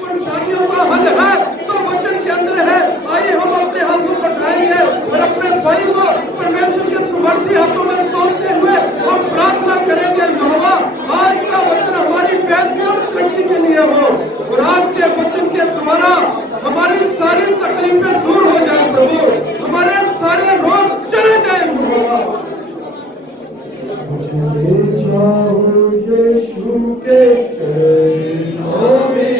परेशानियों का हल है तो वचन के अंदर है। आइए हम अपने हाथों को उठाएंगे और अपने भाई को परमेश्वर के सुमर्थी हाथों में सौंपते हुए हम प्रार्थना करेंगे। यहोवा, आज का वचन हमारी बेहतरी और तरक्की के लिए हो और आज के वचन के द्वारा हमारी सारी तकलीफें दूर हो जाए प्रभु, हमारे सारे रोग चले जाए। यीशु के चरणों में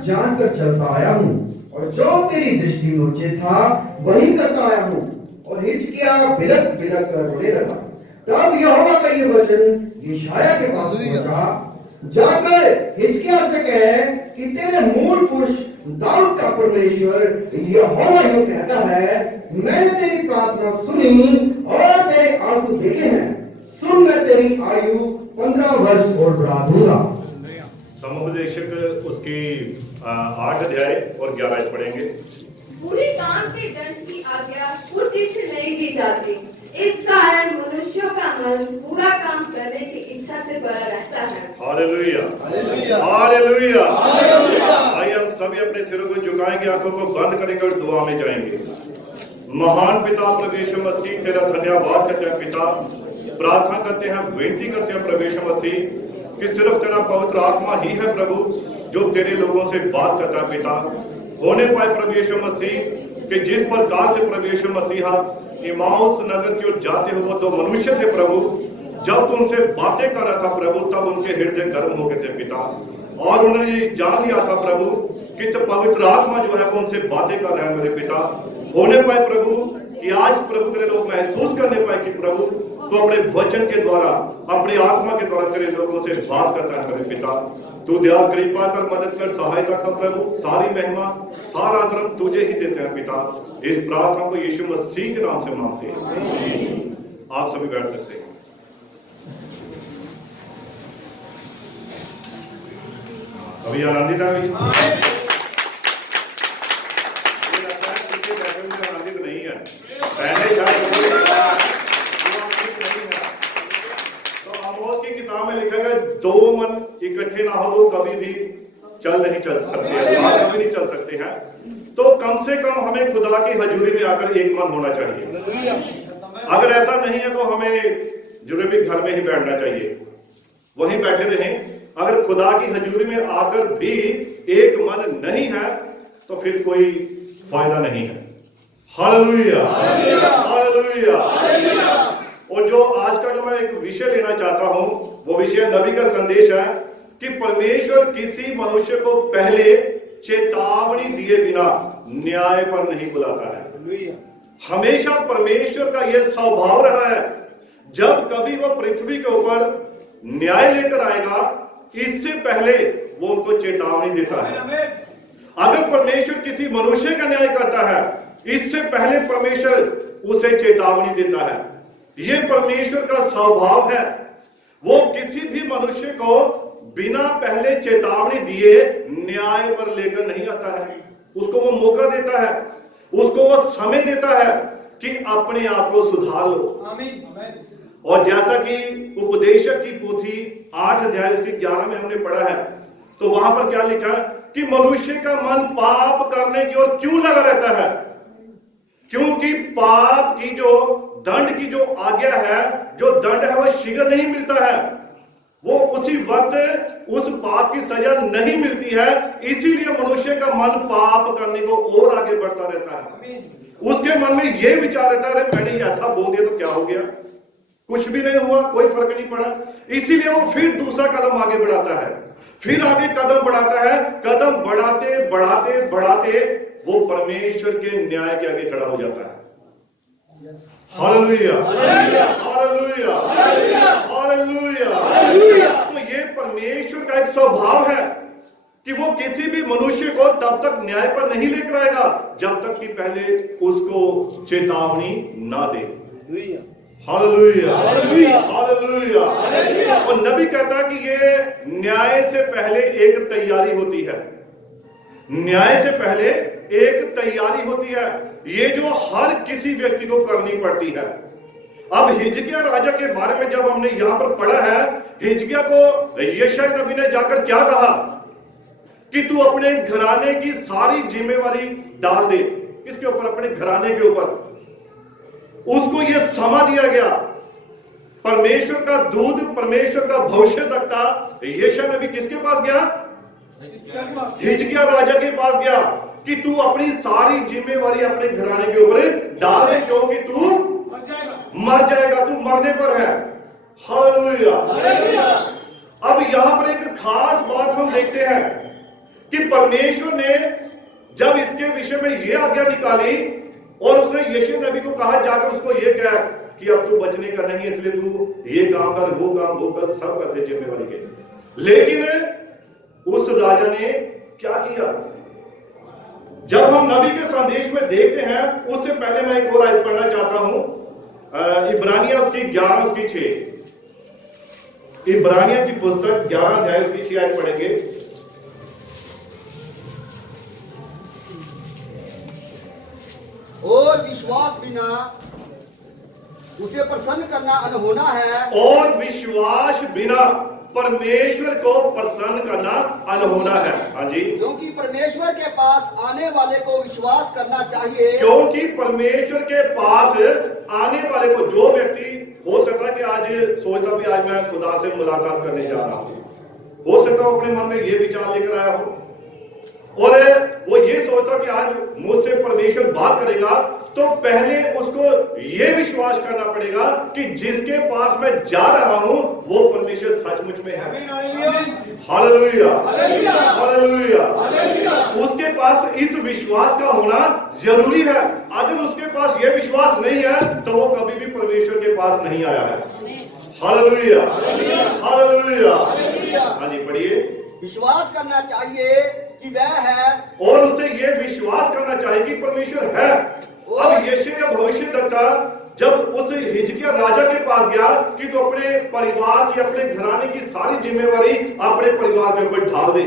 पवित्र चलता आया हूँ और जो तेरी दृष्टि में उचित था वही करता आया हूँ। और हिचकिया बिलक बिलक कर रोने लगा। तब यहोवा का ये वचन यशायाह के पास पहुंचा, जाकर हिजकिय्याह से कहे कि तेरे मूल पुरुष दाऊद का परमेश्वर यहोवा यूं कहता है, मैंने तेरी प्रार्थना सुनी और तेरे आंसू देखे हैं। सुन, मैं तेरी आयु 15 वर्ष और बढ़ा दूंगा। समुपदेशक उसकी 8 अध्याय और 11 पढ़ेंगे। बुरे काम के दंड की आज्ञा फुर्ती से नहीं दी जाती, इस कारण मनुष्यों का मन बुरा काम करने की इच्छा से भरा रहता है। Hallelujah, hallelujah, hallelujah. आइए हम सभी अपने सिरों को झुकाएंगे, आंखों को बंद करेंगे और दुआ में जाएंगे। महान पिता प्रभु यीशु मसीह, तेरा धन्यवाद करते हैं पिता, प्रार्थना करते हैं, विनती करते हैं प्रभु यीशु मसीह कि सिर्फ तेरा पवित्र आत्मा ही है प्रभु जो तेरे लोगों से बात करता है पिता। होने पाए प्रभु यीशु मसीह कि जिस प्रकार से प्रभु यीशु मसीहा इमाउस नगर की ओर जाते हुए दो मनुष्य थे प्रभु, जब तू उनसे बातें कर रहा था प्रभु, तब उनके हृदय गर्म हो गए थे पिता, और उन्होंने ये जान लिया था प्रभु कि तो पवित्र आत्मा जो है वो उनसे बातें कर रहा है मेरे पिता। होने पाए प्रभु कि आज प्रभु तेरे लोग महसूस करने पाए कि प्रभु तो अपने वचन के द्वारा, अपनी आत्मा के द्वारा तेरे लोगों से बात करता है मेरे पिता। तू दया कृपा कर, मदद कर, सहायता कर प्रभु। सारी महिमा, सारा आदर तुझे ही देते हैं पिता। इस प्रार्थना को यीशु मसीह के नाम से मांगते हैं। आप सभी बैठ सकते हैं। अभी आनंदित है, आनंदित नहीं है, पहले की किताब में लिखा गया, दो मन इकट्ठे ना हो तो कभी भी नहीं चल सकते हैं, कभी नहीं चल सकते हैं। तो कम से कम हमें खुदा की हजूरी में आकर एक मन होना चाहिए। अगर ऐसा नहीं है तो हमें जरूर भी घर में ही बैठना चाहिए, वहीं बैठे रहें। अगर खुदा की हजूरी में आकर भी एक मन नहीं है तो फिर कोई फायदा नहीं है। Hallelujah, hallelujah. और जो आज का जो मैं एक विषय लेना चाहता हूं, वो विषय नबी का संदेश है कि परमेश्वर किसी मनुष्य को पहले चेतावनी दिए बिना न्याय पर नहीं बुलाता है। हमेशा परमेश्वर का यह स्वभाव रहा है, जब कभी वो पृथ्वी के ऊपर न्याय लेकर आएगा, इससे पहले वो उनको चेतावनी देता है। अगर परमेश्वर किसी मनुष्य का न्याय करता है, इससे पहले परमेश्वर उसे चेतावनी देता है। यह परमेश्वर का स्वभाव है। वो किसी भी मनुष्य को बिना पहले चेतावनी दिए न्याय पर लेकर नहीं आता है। उसको वो मौका देता है, उसको वो समय देता है कि अपने आप को सुधार लो। आमीन। और जैसा कि उपदेशक की पोथी 8 अध्याय उसकी 11 में हमने पढ़ा है, तो वहां पर क्या लिखा है कि मनुष्य का मन पाप करने की ओर क्यों लगा रहता है? क्योंकि पाप की जो दंड की जो आज्ञा है, जो दंड है, वो शीघ्र नहीं मिलता है, वो उसी वक्त उस पाप की सजा नहीं मिलती है। इसीलिए मनुष्य का मन पाप करने को और आगे बढ़ता रहता है। उसके मन में ये विचार रहता है, अरे मैंने ऐसा बोल दिया तो क्या हो गया, कुछ भी नहीं हुआ, कोई फर्क नहीं पड़ा। इसीलिए वो फिर दूसरा कदम आगे बढ़ाता है, फिर आगे कदम बढ़ाता है। कदम बढ़ाते बढ़ाते बढ़ाते वो परमेश्वर के न्याय के आगे खड़ा हो जाता है। Hallelujah, hallelujah, hallelujah. तो ये परमेश्वर का एक स्वभाव है कि वो किसी भी मनुष्य को तब तक न्याय पर नहीं लेकर आएगा जब तक कि पहले उसको चेतावनी ना दे। Hallelujah, hallelujah. और नबी कहता है कि ये न्याय से पहले एक तैयारी होती है। न्याय से पहले एक तैयारी होती है, ये जो हर किसी व्यक्ति को करनी पड़ती है। अब हिजकिय्याह राजा के बारे में जब हमने यहां पर पढ़ा है, हिजकिय्याह को यशायाह नबी ने जाकर क्या कहा कि तू अपने घराने की सारी जिम्मेवारी डाल दे। किसके ऊपर? अपने घराने के ऊपर। उसको यह समा दिया गया। परमेश्वर का दूध, परमेश्वर का भविष्यद्वक्ता यशायाह नबी किसके पास गया? हिजकिय्याह राजा के पास गया कि तू अपनी सारी जिम्मेवारी अपने घराने के ऊपर डाल दे, क्योंकि तू मर जाएगा, तू मरने पर है। हालेलुया। अब यहां पर एक खास बात हम देखते हैं कि परमेश्वर ने जब इसके विषय में यह आज्ञा निकाली और उसने यीशु नबी को कहा, जाकर उसको ये कह कि अब तू बचने का नहीं, इसलिए तू ये काम कर, वो कर, सब करते जिम्मेवारी के। लेकिन उस राजा ने क्या किया? जब हम नबी के संदेश में देखते हैं, उससे पहले मैं एक और आयत पढ़ना चाहता हूं, इब्रानिया उसकी 11 उसकी 6, इब्रानिया की पुस्तक 11 अध्याय उसकी 6 आयत पढ़ेंगे। और विश्वास बिना उसे प्रसन्न करना अनहोना है। और विश्वास बिना परमेश्वर को प्रसन्न करना अनहोना है। हाँ जी, क्योंकि परमेश्वर के पास आने वाले को विश्वास करना चाहिए। क्योंकि परमेश्वर के पास आने वाले को, जो व्यक्ति हो सकता है कि आज सोचता भी आज मैं खुदा से मुलाकात करने जा रहा हूं, हो सकता है अपने मन में ये विचार लेकर आया हो और वो ये सोचता कि आज मुझसे परमेश्वर बात करेगा, तो पहले उसको ये विश्वास करना पड़ेगा कि जिसके पास मैं जा रहा हूं वो परमेश्वर सचमुच में है। Hallelujah, hallelujah. उसके पास इस विश्वास का होना जरूरी है। अगर उसके पास ये विश्वास नहीं है तो वो कभी भी परमेश्वर के पास नहीं आया है। Hallelujah, hallelujah. हाँ जी, पढ़िए। विश्वास करना चाहिए कि वह है, और उसे ये विश्वास करना चाहिए कि परमेश्वर है। अब यशायाह भविष्यद्वक्ता जब उस हिजकिय्याह राजा के पास गया कि तो अपने परिवार की, अपने घराने की सारी जिम्मेवारी अपने परिवार के ऊपर ढाल दे,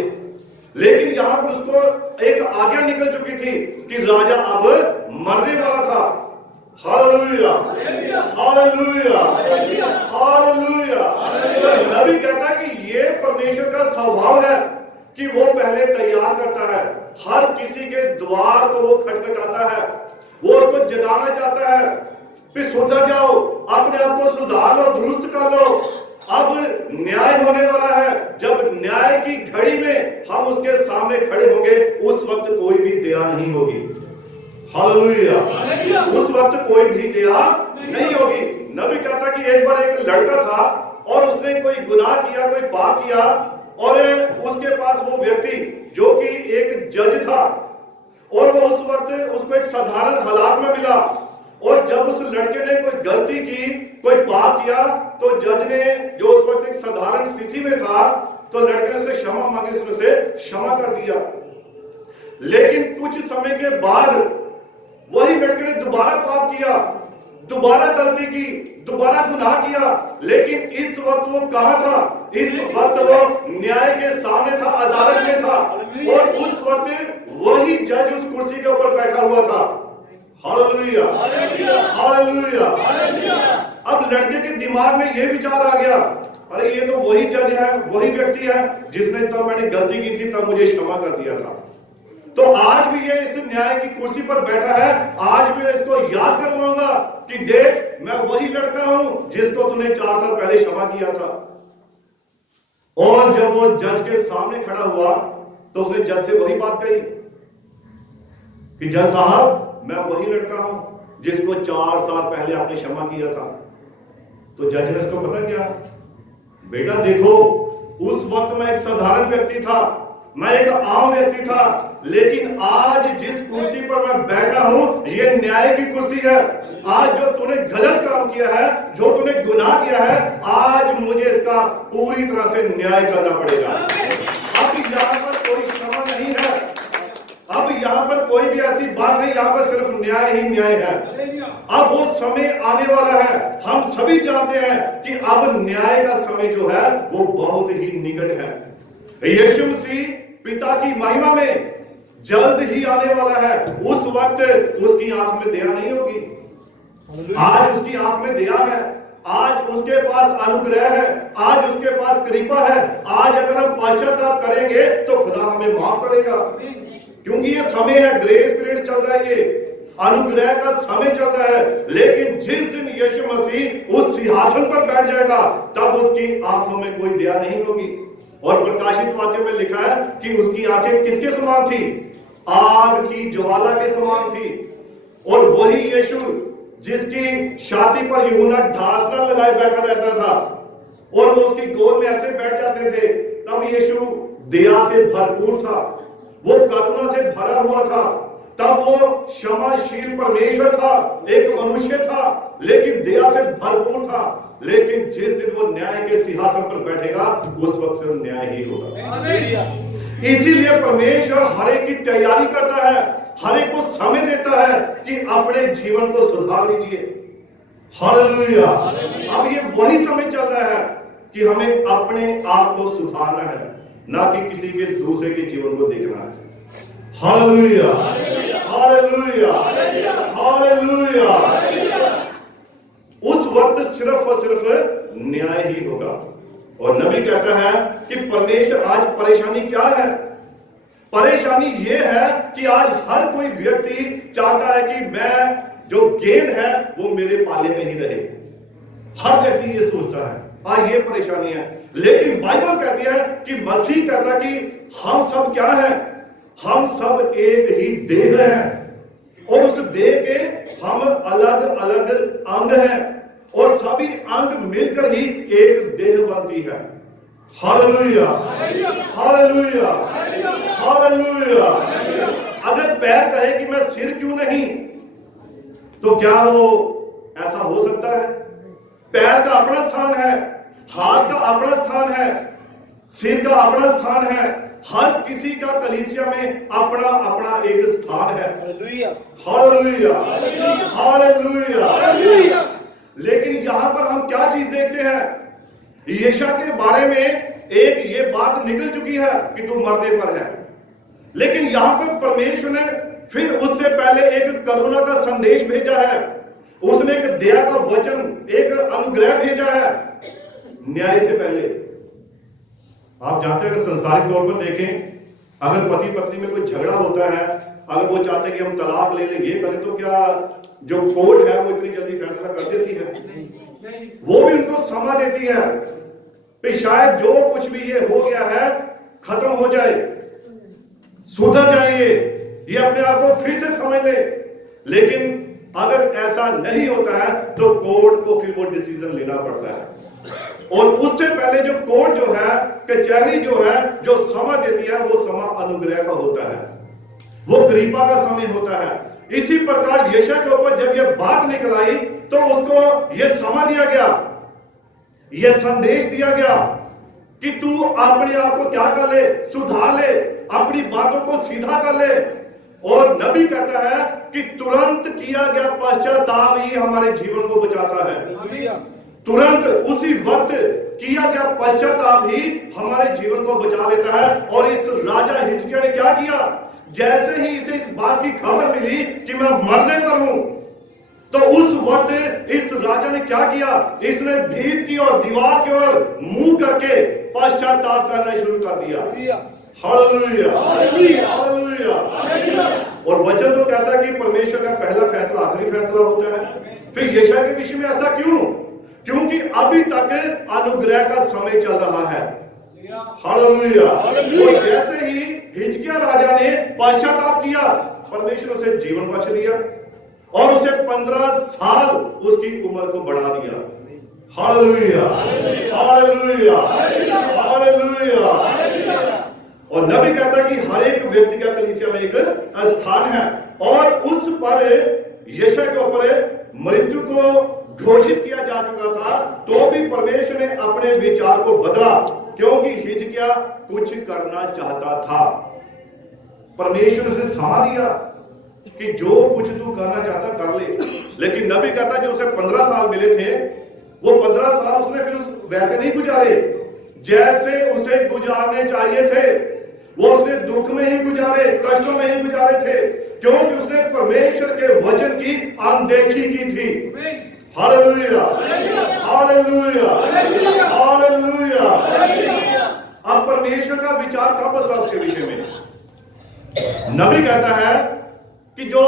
लेकिन यहां पर उसको एक आज्ञा निकल चुकी थी कि राजा अब मरने वाला था। Hallelujah, hallelujah, hallelujah. नबी कहता है कि ये परमेश्वर का स्वभाव है कि वो पहले तैयार करता है, हर किसी के द्वार को वो खटखटाता है, वो उसको जगाना चाहता है, फिर सुधर जाओ, अपने आप को सुधार लो, दुरुस्त कर लो। अब न्याय होने वाला है, जब न्याय की घड़ी में हम उसके सामने खड़े होंगे, उस वक्त कोई भी दया नहीं होगी। हालेलुया, उस वक्त कोई भी दया नहीं होगी। नबी कहता कि एक बार एक लड़का था और उसने कोई गुनाह किया, कोई पाप किया, और उसके पास वो व्यक्ति जो कि एक जज था, और वो उस वक्त उसको एक साधारण हालात में मिला, और जब उस लड़के ने कोई गलती की, कोई पाप किया, तो जज ने, जो उस वक्त एक साधारण स्थिति में था, तो लड़के ने उसे क्षमा मांगी, उसने उसे क्षमा कर दिया। लेकिन कुछ समय के बाद वही लड़के ने दोबारा पाप किया, दोबारा गलती की, दोबारा गुनाह किया, लेकिन इस वक्त वो कहां था? इस वक्त वो न्याय के सामने था, अदालत में था, और उस वक्त वही जज उस कुर्सी के ऊपर बैठा हुआ था। Hallelujah, hallelujah. अब लड़के के दिमाग में ये विचार आ गया, अरे ये तो वही जज है, वही व्यक्ति है जिसने तब मैंने गलती की थी तब मुझे क्षमा कर दिया था, तो आज भी ये इस न्याय की कुर्सी पर बैठा है, आज भी इसको याद करवाऊंगा कि देख मैं वही लड़का हूं जिसको तूने 4 साल पहले क्षमा किया था। और जब वो जज के सामने खड़ा हुआ तो उसने जज से वही बात कही कि जज साहब मैं वही लड़का हूं जिसको 4 साल पहले आपने क्षमा किया था। तो जज ने उसको पता क्या, बेटा देखो उस वक्त मैं एक साधारण व्यक्ति था, मैं एक आम व्यक्ति था, लेकिन आज जिस कुर्सी पर मैं बैठा हूं ये न्याय की कुर्सी है। आज जो तूने गलत काम किया है, जो तूने गुनाह किया है, आज मुझे इसका पूरी तरह से न्याय करना पड़ेगा। अब यहाँ पर कोई क्षमा नहीं है, अब यहाँ पर कोई भी ऐसी बात नहीं, यहाँ पर सिर्फ न्याय ही न्याय है। अब वो समय आने वाला है, हम सभी जानते हैं कि अब न्याय का समय जो है वो बहुत ही निकट है। यीशु मसीह पिता की महिमा में जल्द ही आने वाला है। उस वक्त उसकी आंख में दया नहीं होगी, आज उसकी आंख में दया है, आज उसके पास अनुग्रह है, आज उसके पास कृपा है। आज अगर हम पश्चाताप करेंगे तो खुदा हमें माफ करेगा, क्योंकि ये समय है, ग्रेस पीरियड चल रहा है, ये अनुग्रह का समय चल रहा है। लेकिन जिस दिन यीशु मसीह उस सिंहासन पर बैठ जाएगा तब उसकी आंखों में कोई दया नहीं होगी। और प्रकाशित वाक्य में लिखा है कि उसकी आंखें किसके समान थी? आग की ज्वाला के समान थी। और वही यीशु जिसकी छाती पर यूहन्ना ढासना लगाए बैठा रहता था और वो उसकी गोद में ऐसे बैठ जाते थे, तब यीशु दया से भरपूर था, वो करुणा से भरा हुआ था, तब वो क्षमाशील परमेश्वर था, एक मनुष्य था, लेकिन दया से भरपूर था। लेकिन जिस दिन वो न्याय के सिंहासन पर बैठेगा, उस वक्त से न्याय ही होगा। इसीलिए परमेश्वर हर एक की तैयारी करता है, हर एक को समय देता है कि अपने जीवन को सुधार लीजिए। हालेलुया। अब ये वही समय चल रहा है कि हमें अपने आप को सुधारना है, ना कि किसी के दूसरे के जीवन को देखना है। Hallelujah, hallelujah, hallelujah. उस वक्त सिर्फ और सिर्फ न्याय ही होगा। और नबी कहता है कि परमेश्वर, आज परेशानी क्या है? परेशानी ये है कि आज हर कोई व्यक्ति चाहता है कि मैं जो गेंद है वो मेरे पाले में ही रहे। हर व्यक्ति ये सोचता है। आज ये परेशानी है। लेकिन बाइबल कहती है कि मसीह कहता कि हम सब क्या है? हम सब एक ही देह है, और उस देह के हम अलग अलग अंग हैं, और सभी अंग मिलकर ही एक देह बनती है। Hallelujah, hallelujah, hallelujah. अगर पैर कहे कि मैं सिर क्यों नहीं, तो क्या वो ऐसा हो सकता है? पैर का अपना स्थान है, हाथ का अपना स्थान है, सिर का अपना स्थान है। हर किसी का कलीसिया में अपना अपना एक स्थान है। Hallelujah, hallelujah, hallelujah. लेकिन यहां पर हम क्या चीज देखते हैं? यीशु के बारे में एक ये बात निकल चुकी है कि तू मरने पर है, लेकिन यहां पर परमेश्वर ने फिर उससे पहले एक करुणा का संदेश भेजा है। उसने एक दया का वचन, एक अनुग्रह भेजा है न्याय से पहले। आप जानते हैं, अगर संसारिक तौर पर देखें, अगर पति पत्नी में कोई झगड़ा होता है, अगर वो चाहते हैं कि हम तलाक ले लें, ये करें, तो क्या जो कोर्ट है वो इतनी जल्दी फैसला कर देती है? नहीं। वो भी उनको समय देती है कि शायद जो कुछ भी ये हो गया है खत्म हो जाए, सुधर जाए, ये अपने आप को फिर से समझ ले। लेकिन अगर ऐसा नहीं होता है तो कोर्ट को फिर वो डिसीजन लेना पड़ता है, और उससे पहले जो कोर्ट जो है, कचहरी जो है, जो समय देती है, वो समय अनुग्रह का होता है, वो कृपा का समय होता है। इसी प्रकार यीशु के ऊपर जब ये बात निकल आई तो उसको ये समय दिया गया, ये संदेश दिया गया कि तू अपने आप को क्या कर ले? सुधार ले, अपनी बातों को सीधा कर ले। और नबी कहता है कि तुरंत किया गया पश्चाताप ही हमारे जीवन को बचाता है। तुरंत उसी वक्त किया गया पश्चाताप ही हमारे जीवन को बचा लेता है। और इस राजा हिजकिय्याह ने क्या किया? जैसे ही इसे इस बात की खबर मिली कि मैं मरने पर हूं, तो उस वक्त इस राजा ने क्या किया? इसने भीत की और दीवार की ओर मुंह करके पश्चाताप करना शुरू कर दिया। Hallelujah, hallelujah. और वचन तो कहता है कि परमेश्वर का पहला फैसला आखिरी फैसला होता है। फिर यीशु के विषय में ऐसा क्यों? क्योंकि अभी तक अनुग्रह का समय चल रहा है। हालेलुया। और जैसे ही हिजकिय्याह राजा ने पश्चाताप किया, परमेश्वर उसे जीवन बख्श दिया और उसे 15 साल उसकी उम्र को बढ़ा दिया। Hallelujah, hallelujah, hallelujah. और नबी कहता है कि हर एक व्यक्ति का कलीसिया में एक स्थान है, और उस पर यीशु के ऊपर मृत्यु को घोषित किया जा चुका था, तो भी परमेश्वर ने अपने विचार को बदला, क्योंकि हिजकिय्याह कुछ करना चाहता था। परमेश्वर ने उसे समा दिया कि जो कुछ तू करना चाहता कर ले। लेकिन नबी कहता जो उसे 15 साल मिले थे, वो 15 साल उसने फिर वैसे नहीं गुजारे जैसे उसे गुजारने चाहिए थे। वो उसने दुख में ही गुजारे, कष्टों में ही गुजारे थे, क्योंकि उसने परमेश्वर के वचन की अनदेखी की थी। Hallelujah, hallelujah, hallelujah. अब परमेश्वर का विचार कब बदला उसके विषय में? नबी कहता है कि जो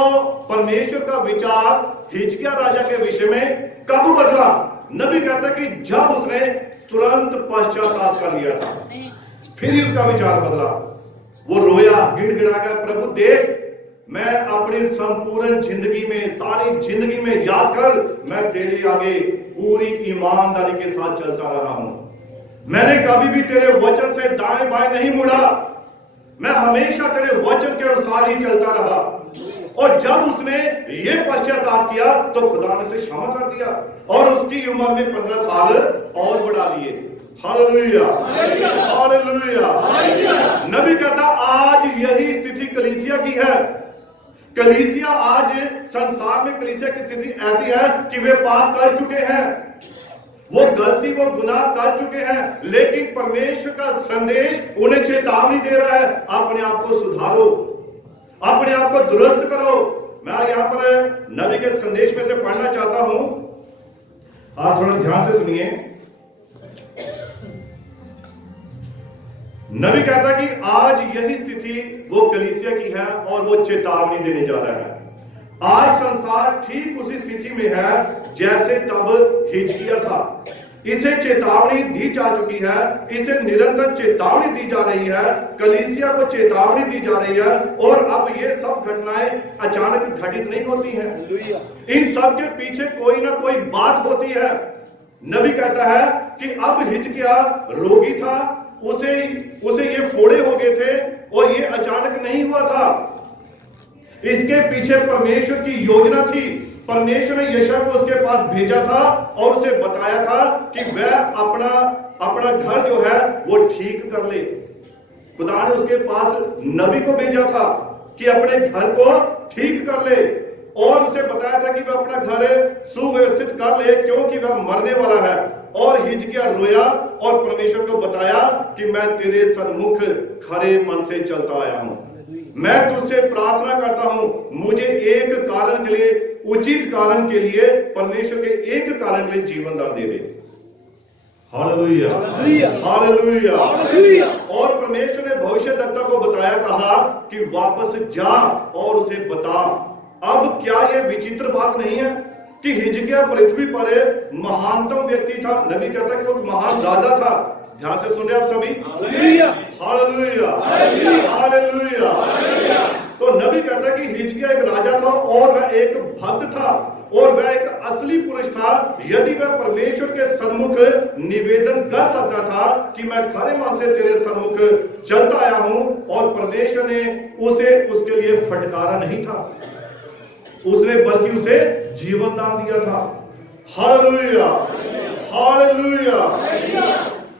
परमेश्वर का विचार हिजकिय्याह राजा के विषय में कब बदला? नबी कहता है कि जब उसने तुरंत पश्चाताप कर लिया था, फिर ही उसका विचार बदला। वो रोया, गिड़गिड़ा गया, प्रभु देख, मैं अपनी संपूर्ण जिंदगी में, सारी जिंदगी में याद कर, मैं तेरे आगे पूरी ईमानदारी के साथ चलता रहा हूं। मैंने कभी भी तेरे वचन से दाएं बाएं नहीं मुड़ा, मैं हमेशा तेरे वचन के अनुसार ही चलता रहा। और जब उसने ये पश्चाताप किया तो खुदा ने उसे क्षमा कर दिया और उसकी उम्र में 15 साल और बढ़ा दिए। Hallelujah, hallelujah. नबी कहता आज यही स्थिति कलीसिया की है। कलीसिया आज संसार में कलीसिया की स्थिति ऐसी है कि वे पाप कर चुके हैं, वो गलती वो गुनाह कर चुके हैं, लेकिन परमेश्वर का संदेश उन्हें चेतावनी दे रहा है, अपने आप को सुधारो, अपने आप को दुरुस्त करो। मैं यहां पर नबी के संदेश में से पढ़ना चाहता हूं, आप थोड़ा ध्यान से सुनिए। नबी कहता कि आज यही स्थिति वो कलीसिया की है और वो चेतावनी देने जा रहा है। आज संसार ठीक उसी स्थिति में है जैसे तब हिजकिय्याह था। इसे चेतावनी दी जा चुकी है, इसे निरंतर चेतावनी दी जा रही है, कलीसिया को चेतावनी दी जा रही है। और अब ये सब घटनाएं अचानक घटित नहीं होती हैं, इन सब के पीछे कोई ना कोई बात होती है। नबी कहता है कि अब हिजकिय्याह रोगी था, उसे ये फोड़े हो गए थे और ये अचानक नहीं हुआ था। इसके पीछे परमेश्वर की योजना थी। परमेश्वर ने यशायाह को उसके पास भेजा था और उसे बताया था कि वह अपना घर जो है वो ठीक कर ले। खुदा ने उसके पास नबी को भेजा था कि अपने घर को ठीक कर ले और उसे बताया था कि वह अपना घर सुव्यवस्थित कर ले क्योंकि वह मरने वाला है। और हिजकिय्याह रोया और परमेश्वर को बताया कि मैं तेरे सन्मुख खरे मन से चलता आया हूं, मैं तुझसे प्रार्थना करता हूं, मुझे एक कारण के लिए, उचित कारण के लिए, परमेश्वर के एक कारण के लिए जीवन दान दे दे। Hallelujah, hallelujah, hallelujah. और परमेश्वर ने भविष्यद्वक्ता को बताया, कहा कि वापस जा और उसे बता। अब क्या यह विचित्र बात नहीं है कि हिजकिय्याह पृथ्वी पर महानतम व्यक्ति था। नबी कहता है कि वो महान राजा था। ध्यान से सुन रहे आप सभी? Hallelujah, hallelujah, hallelujah. तो नबी कहता है कि हिजकिय्याह एक राजा था और वह एक भक्त था और वह एक असली पुरुष था। यदि वह परमेश्वर के सन्मुख निवेदन कर सकता था कि मैं खरे मन से तेरे सन्मुख चलता आया हूं, और परमेश्वर ने उसे उसके लिए फटकारा नहीं था, उसने बल्कि उसे जीवन दान दिया था। Hallelujah, hallelujah.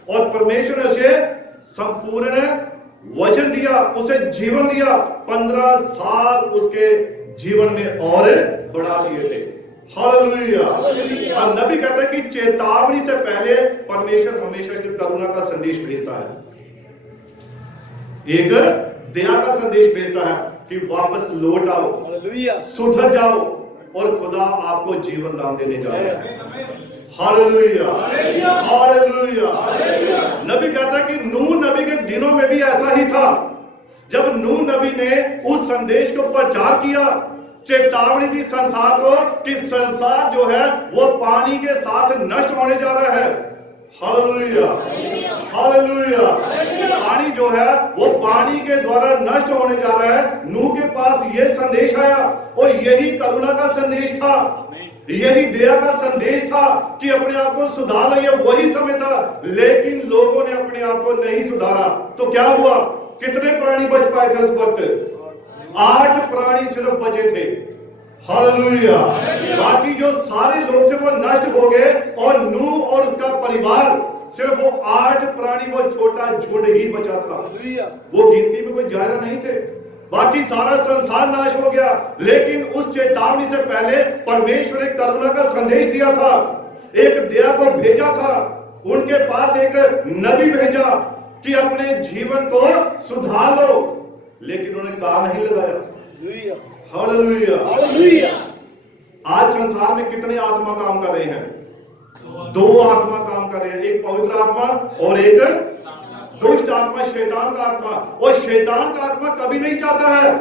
और परमेश्वर ने उसे संपूर्ण वचन दिया, उसे जीवन दिया। 15 साल उसके जीवन में और बढ़ा दिए थे। हालेलुया। और नबी कहता है कि चेतावनी से पहले परमेश्वर हमेशा की करुणा का संदेश भेजता है, एक दया का संदेश भेजता है कि वापस लौट आओ, सुधर जाओ और खुदा आपको जीवन दान देने जा रहा है। Hallelujah, hallelujah. नबी कहता है कि नूह नबी के दिनों में भी ऐसा ही था। जब नूह नबी ने उस संदेश को प्रचार किया, चेतावनी दी संसार को कि संसार जो है वो पानी के साथ नष्ट होने जा रहा है। Hallelujah, hallelujah. पानी जो है वो पानी के द्वारा नष्ट होने जा रहा है। नूह के पास ये संदेश आया और यही करुणा का संदेश था, यही दया का संदेश था कि अपने आप को सुधार लो। ये वही समय था, लेकिन लोगों ने अपने आप को नहीं सुधारा। तो क्या हुआ? कितने प्राणी बच पाए थे उस वक्त? 8 प्राणी सिर्फ बचे थे। हालेलुया। बाकी जो सारे लोग थे वो नष्ट हो गए और नूह और उसका परिवार, सिर्फ वो 8 प्राणी, वो छोटा झुंड ही बचा था। वो गिनती में कोई ज्यादा नहीं थे, बाकी सारा संसार नाश हो गया। लेकिन उस चेतावनी से पहले परमेश्वर ने करुणा का संदेश दिया था, एक दया को भेजा था, उनके पास एक नबी भेजा कि अपने जीवन को सुधार लो, लेकिन उन्होंने काम नहीं लगाया। Hallelujah, hallelujah. आज संसार में कितने आत्मा काम कर रहे हैं? 2 आत्मा काम कर रहे हैं, एक पवित्र आत्मा और एक दुष्ट आत्मा, शैतान का आत्मा। और शैतान का आत्मा कभी नहीं चाहता है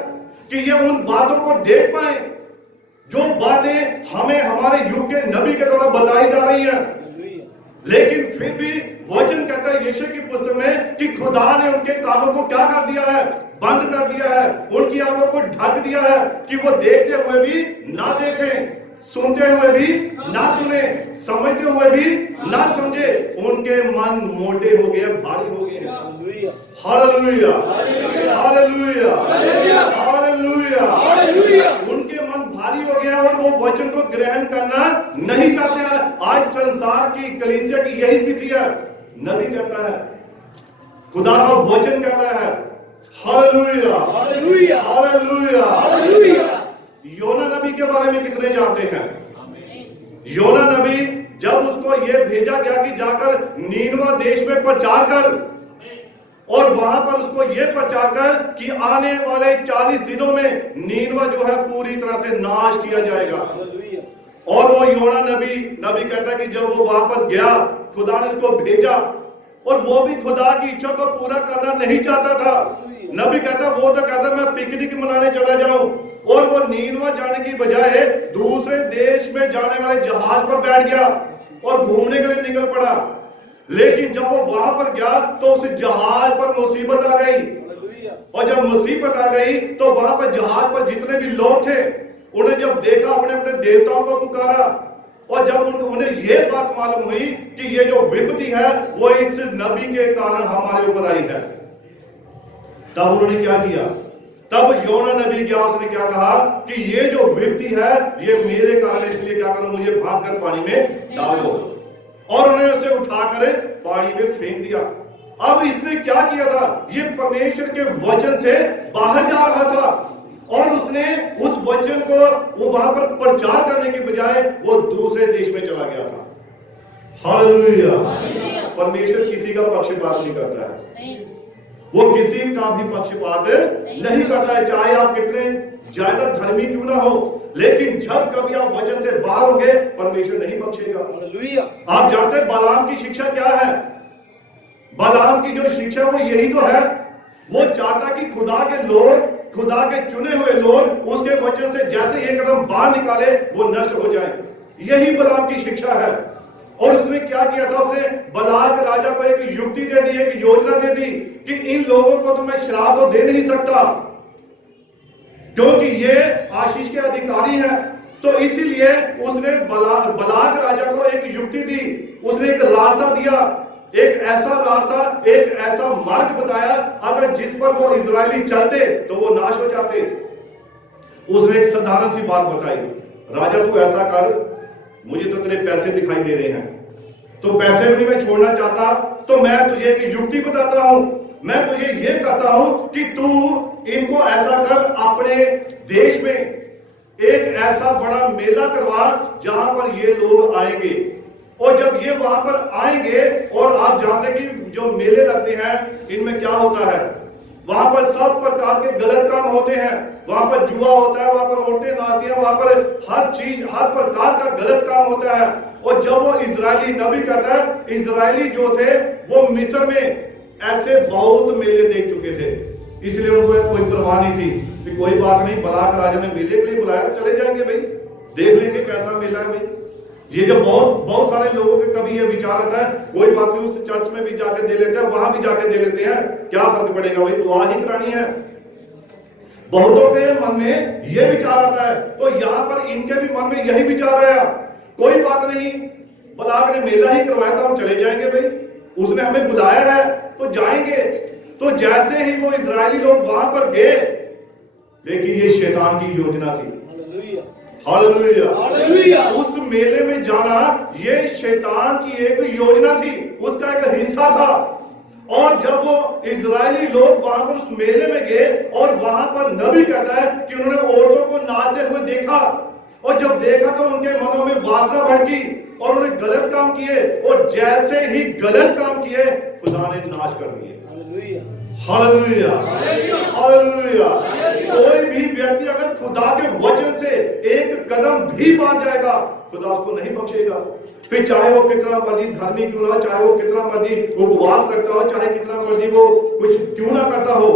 कि ये उन बातों को देख पाए जो बातें हमें हमारे युग के नबी के द्वारा बताई जा रही हैं। लेकिन फिर भी वचन कहता है यशायाह की पुस्तक में कि खुदा ने उनके कानों को क्या कर दिया है? बंद कर दिया है, उनकी आंखों को ढक दिया है कि वो देखते हुए भी ना देखें, सुनते हुए भी ना सुने, समझते हुए भी ना समझे। उनके मन मोटे हो गए, भारी हो गए। Hallelujah, hallelujah, hallelujah, hallelujah. और वो वचन को ग्रहण करना नहीं चाहते हैं। आज संसार की कलीसिया की यही स्थिति है। नबी कहता है, खुदा का वचन कह रहा है, हालेलुया हालेलुया हालेलुया हालेलुया। योना नबी के बारे में कितने जानते हैं? योना नबी जब उसको ये भेजा गया कि जाकर नीनवा देश में प्रचार कर, और वहां पर उसको ये प्रचार कर कि आने वाले 40 दिनों में नीनवा जो है पूरी तरह से नाश किया जाएगा। और वो योना नबी कहता है कि जब वो वहां पर गया, खुदा ने उसको भेजा, और वो भी खुदा की इच्छा को पूरा करना नहीं चाहता था। नबी कहता, वो तो कहता मैं पिकनिक मनाने चला जाऊं, और वो नीनवा जाने की बजाय दूसरे देश में जाने वाले जहाज पर बैठ गया और घूमने के लिए निकल पड़ा। लेकिन जब वो वहां पर गया तो उस जहाज पर मुसीबत आ गई, और जब मुसीबत आ गई तो वहां पर जहाज पर जितने भी लोग थे, उन्हें जब देखा, अपने अपने देवताओं को पुकारा, और जब उन्हें ये बात मालूम हुई कि ये जो विपत्ति है वो इस नबी के कारण हमारे ऊपर आई है, तब उन्होंने क्या किया? तब योना नबी क्या, उसने क्या कहा कि ये जो विपत्ति है ये मेरे कारण, इसलिए क्या करो, मुझे भाग कर पानी में डाल दो। और उन्होंने उसे उठाकर पानी में फेंक दिया। अब इसने क्या किया था? ये परमेश्वर के वचन से बाहर जा रहा था, और उसने उस वचन को वो वहां पर प्रचार करने के बजाय वो दूसरे देश में चला गया था। हालेलुया। परमेश्वर किसी का पक्षपात नहीं करता है, वो किसी का भी पक्षपात नहीं करता है, चाहे आप कितने ज्यादा धर्मी क्यों ना हो। लेकिन जब कभी आप वचन से बाहर होंगे, परमेश्वर नहीं बख्शेगा। आप जानते हैं बलाम की शिक्षा क्या है? बलाम की जो शिक्षा वो यही तो है, वो चाहता कि खुदा के लोग, खुदा के चुने हुए लोग उसके वचन से जैसे एक कदम बाहर निकाले वो नष्ट हो जाए। यही बलाम की शिक्षा है। और उसने क्या किया था? उसने बलाक राजा को एक युक्ति दे दी, एक योजना दे दी कि इन लोगों को तो मैं श्राप तो दे नहीं सकता, क्योंकि ये आशीष के अधिकारी हैं। तो इसीलिए उसने बलाक राजा को एक युक्ति दी, उसने एक रास्ता दिया, एक ऐसा रास्ता, एक ऐसा मार्ग बताया, अगर जिस पर वो इजरायली चलते तो वो नाश हो जाते। उसने एक साधारण सी बात बताई, राजा तू ऐसा कर, मुझे तो तेरे पैसे दिखाई दे रहे हैं, तो पैसे भी नहीं मैं छोड़ना चाहता, तो मैं तुझे एक युक्ति बताता हूं, मैं तुझे ये कहता हूं कि तू इनको ऐसा कर, अपने देश में एक ऐसा बड़ा मेला करवा जहां पर ये लोग आएंगे, और जब ये वहां पर आएंगे, और आप जानते हैं कि जो मेले लगते हैं इनमें क्या होता है, वहां पर सब प्रकार के गलत काम होते हैं, वहां पर जुआ होता है, वहां पर औरतें नाचती हैं, वहां पर हर चीज, हर प्रकार का गलत काम होता है। और जब वो इजरायली नबी कहता है, इजरायली जो थे वो मिस्र में ऐसे बहुत मेले देख चुके थे, इसलिए उनको कोई परवाह नहीं थी कि कोई बात नहीं, बलाक राजा ने मेले के लिए बुलाया, चले जाएंगे भाई, देख लेंगे कैसा मेला है भाई। ये जो बहुत सारे लोगों के कभी ये विचार आता है, कोई बात नहीं, उस चर्च में भी जाके दे लेते हैं, वहां भी जाके दे लेते हैं, क्या फर्क पड़ेगा भाई, दुआ ही करानी है। बहुतों के मन में ये विचार आता है, तो यहां पर इनके भी मन में यही विचार आया, कोई बात नहीं, बलाक ने मेला ही करवाया था, हम चले जाएंगे भाई, उसने हमें बुलाया है तो जाएंगे। तो जैसे ही वो इजरायली लोग वहां पर गए, लेकिन ये शैतान की योजना थी। Hallelujah hallelujah. उस मेले में जाना ये शैतान की एक योजना थी, उसका एक हिस्सा था। और जब वो इजरायली लोग वहां पर उस मेले में गए, और वहां पर नबी कहता है कि उन्होंने औरतों को नाचते हुए देखा, और जब देखा तो उनके मनों में वासना भड़की और उन्होंने गलत काम किए, और जैसे ही गलत काम किए खुदा ने नाश कर दिए। Hallelujah hallelujah. कोई भी व्यक्ति अगर खुदा के वचन से एक कदम भी बाहर जाएगा, खुदा उसको नहीं बख्शेगा। फिर चाहे वो कितना मर्जी धर्मी क्यों ना हो, चाहे वो कितना मर्जी उपवास रखता हो, चाहे कितना मर्जी वो कुछ क्यों ना करता हो,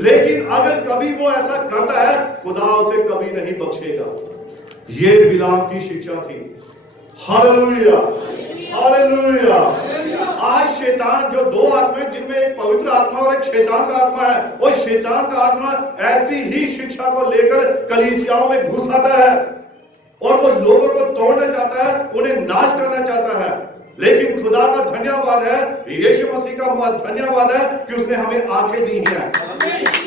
लेकिन अगर कभी वो ऐसा करता है, खुदा उसे कभी नहीं बख्शेगा। ये बिलाम की शिक्षा थी। Hallelujah hallelujah. आज शैतान जो दो आत्मा, जिनमें एक पवित्र आत्मा और एक शैतान का आत्मा है, और शैतान का आत्मा ऐसी ही शिक्षा को लेकर कलीसियाओं में घुस आता है, और वो लोगों को तोड़ना चाहता है, उन्हें नाश करना चाहता है। लेकिन खुदा का धन्यवाद है, यीशु मसीह का धन्यवाद है कि उसने हमें आंखें दी है,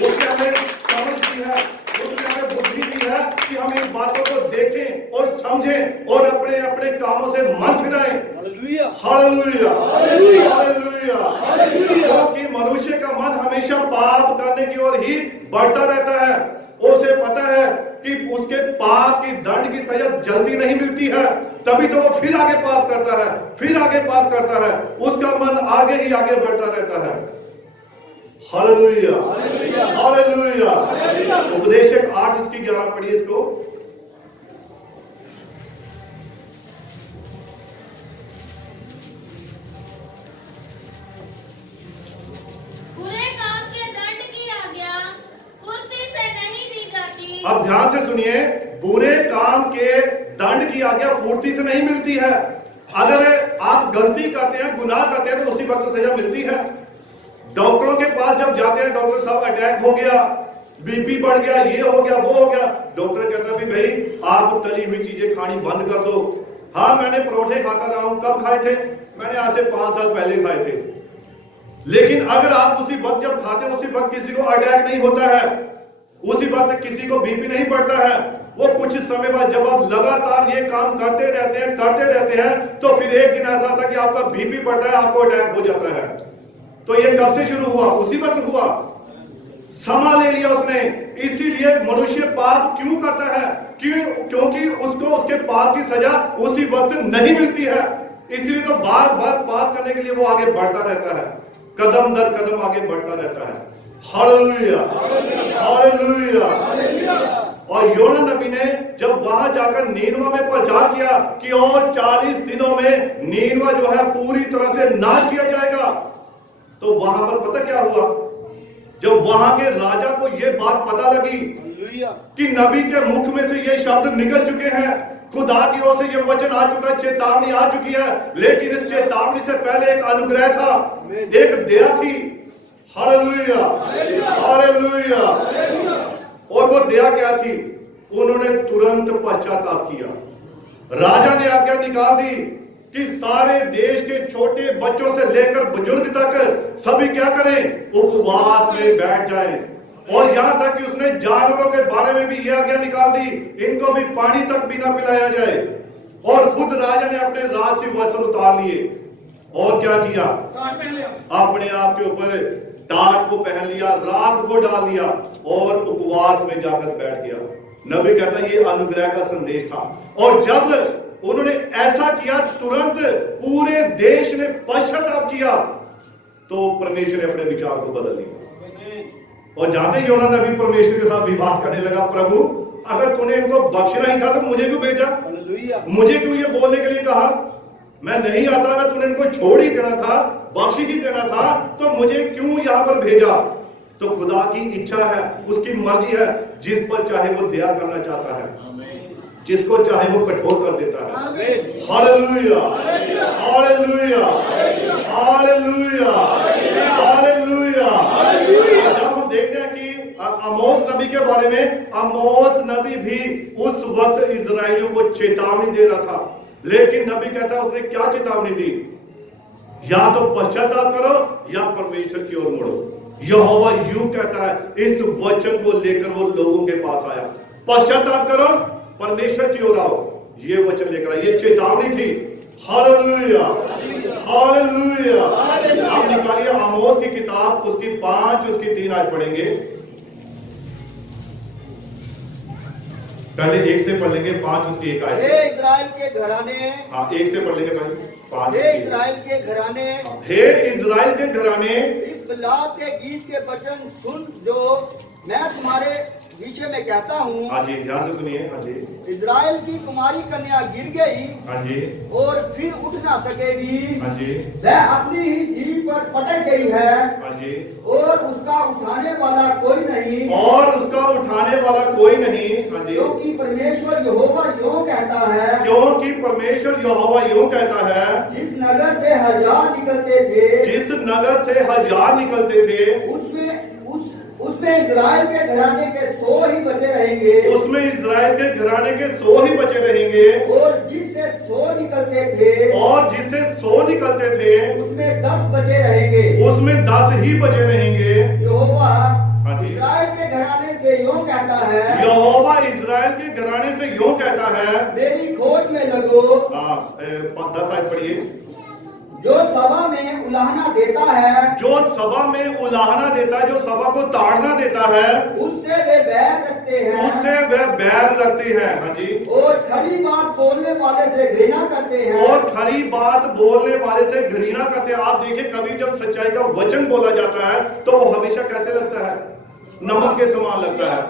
उसने हमें समझ दी है, उसने हमें बुद्धि दी है कि हम इन बातों को देखें और समझें और अपने अपने कामों से मन फिराएं। Hallelujah, hallelujah. क्योंकि मनुष्य का मन हमेशा पाप करने की ओर ही बढ़ता रहता है। उसे पता है कि उसके पाप की दंड की सजा जल्दी नहीं मिलती है, तभी तो वो फिर आगे पाप करता है, फिर आगे पाप करता है। उसका मन आगे ही आगे बढ़ता रहता है। Hallelujah, hallelujah. उपदेशक 8 उसकी 11 पढ़िए इसको। बुरे काम के दंड की आज्ञा फुर्ती से नहीं दी जाती। अब ध्यान से सुनिए, बुरे काम के दंड की आज्ञा फुर्ती से नहीं मिलती है। अगर आप गलती करते हैं, गुनाह करते हैं, तो उसी वक्त सजा मिलती है। डॉक्टरों के पास जब जाते हैं, डॉक्टर साहब अटैक हो गया, बीपी बढ़ गया, ये हो गया, वो हो गया, डॉक्टर कहता है भाई आप तली हुई चीजें खानी बंद कर दो। हाँ, मैंने परोठे खाता रहा हूं। कब खाए थे? मैंने आज से 5 साल पहले खाए थे। लेकिन अगर आप उसी वक्त जब खाते हैं, उसी वक्त किसी को अटैक नहीं होता है, उसी वक्त किसी को बीपी नहीं बढ़ता है। वो कुछ समय बाद जब आप लगातार ये काम करते रहते हैं, तो फिर एक दिन ऐसा आता है कि आपका बीपी बढ़ता है, आपको अटैक हो जाता है। तो ये कब से शुरू हुआ? उसी वक्त हुआ। समा ले लिया उसने। इसीलिए मनुष्य पाप क्यों करता है? क्योंकि उसको उसके पाप की सजा उसी वक्त नहीं मिलती है। इसलिए तो बार बार पाप करने के लिए वो आगे बढ़ता रहता है, कदम दर कदम आगे बढ़ता रहता है। Hallelujah, hallelujah. और योना नबी ने जब वहां जाकर नीनवा में प्रचार किया कि और 40 दिनों में नीनवा जो है पूरी तरह से नाश किया जाएगा, तो वहां पर पता क्या हुआ? जब वहां के राजा को यह बात पता लगी कि नबी के मुख में से ये शब्द निकल चुके हैं, खुदा की ओर से ये वचन आ चुका है, चेतावनी आ चुकी है, लेकिन इस चेतावनी से पहले एक अनुग्रह था, एक दया थी। Hallelujah, hallelujah. और वो दया क्या थी? उन्होंने तुरंत पश्चाताप किया। राजा ने आज्ञा निकाल दी कि सारे देश के छोटे बच्चों से लेकर बुजुर्ग तक सभी क्या करें? उपवास में बैठ जाएं। और यहां तक कि उसने जानवरों के बारे में भी यह आज्ञा निकाल दी, इनको भी पानी तक भी ना पिलाया जाए। और खुद राजा ने अपने राजसी वस्त्र उतार लिए और क्या किया? अपने आप के ऊपर टाट को पहन लिया, राख को डाल लिया और उपवास में जाकर बैठ गया। नबी कहता ये अनुग्रह का संदेश था। और जब उन्होंने ऐसा किया, तुरंत पूरे देश ने पश्चाताप किया, तो परमेश्वर ने अपने विचार को बदल लिया। और जाने योना नबी परमेश्वर के साथ विवाद करने लगा, प्रभु अगर तूने इनको बख्शना ही था तो मुझे क्यों भेजा? मुझे क्यों ये बोलने के लिए कहा? मैं नहीं आता। अगर तूने इनको छोड़ ही देना था, बख्श ही देना था, तो मुझे क्यों यहां पर भेजा? तो खुदा की इच्छा है, उसकी मर्जी है, जिस पर चाहे वो दया करना चाहता है, जिसको चाहे वो कठोर कर देता है। Hallelujah, hallelujah, hallelujah, hallelujah. जब हम देखते हैं कि आमोस नबी के बारे में, आमोस नबी भी उस वक्त इजराइलियों को चेतावनी दे रहा था, लेकिन नबी कहता है उसने क्या चेतावनी दी? या तो पश्चाताप करो या परमेश्वर की ओर मुड़ो। यहोवा यूं कहता है, इस वचन को लेकर वो लोगों के पास आया, पश्चाताप करो, परमेश्वर की ओर आओ, ये वचन लेकर आया, ये चेतावनी थी। Hallelujah, hallelujah. आप निकालिए आमोस की किताब, उसकी 5 उसकी 3 आज पढ़ेंगे। पहले 1 से पढ़ लेंगे, 5 उसकी 1 आयत। हे इजराइल के घराने, हाँ 1 से पढ़ लेंगे पहले 5। हे इजराइल के घराने, हे इजराइल के घराने, इस विलाप के गीत के वचन सुन जो मैं तुम्हारे विषय में कहता हूँ। हाँ जी, ध्यान से सुनिए। हाँ जी। इजराइल की कुमारी कन्या गिर गई हाँ जी। और फिर उठ ना सकेगी। हाँ जी। वह अपनी ही जीभ पर पटक गई है। हाँ जी। और उसका उठाने वाला कोई नहीं। और उसका उठाने वाला कोई नहीं। हाँ जी। क्योंकि परमेश्वर यहोवा यूं कहता है। क्योंकि परमेश्वर यहोवा यूं कहता है, जिस नगर से 1000 निकलते थे, जिस नगर से 1000 निकलते थे, उसमें इजराइल के घराने के 100 ही बचे रहेंगे। उसमें इजराइल के घराने के 100 ही बचे रहेंगे। और जिससे 100 निकलते थे, और जिससे 100 निकलते थे, उसमें 10 बचे रहेंगे। उसमें 10 ही बचे रहेंगे। यहोवा हाँ जी। इजराइल के घराने से यूं कहता कहता है, यहोवा इज़राइल के घराने से यूं कहता है, मेरी खोज में लगो। 10 आयत पढ़िए। जो सभा में उलाहना देता है, जो सभा में उलाहना देता है, जो सभा को ताड़ना देता है, उससे वे बैर रखते हैं, उससे वह बैर रखते हैं। हाँ जी। और खरी बात बोलने वाले से घृणा करते हैं। और खरी बात बोलने वाले से घृणा करते हैं। आप देखिए, कभी जब सच्चाई का वचन बोला जाता है तो वो हमेशा कैसे लगता है? नमक के समान लगता है।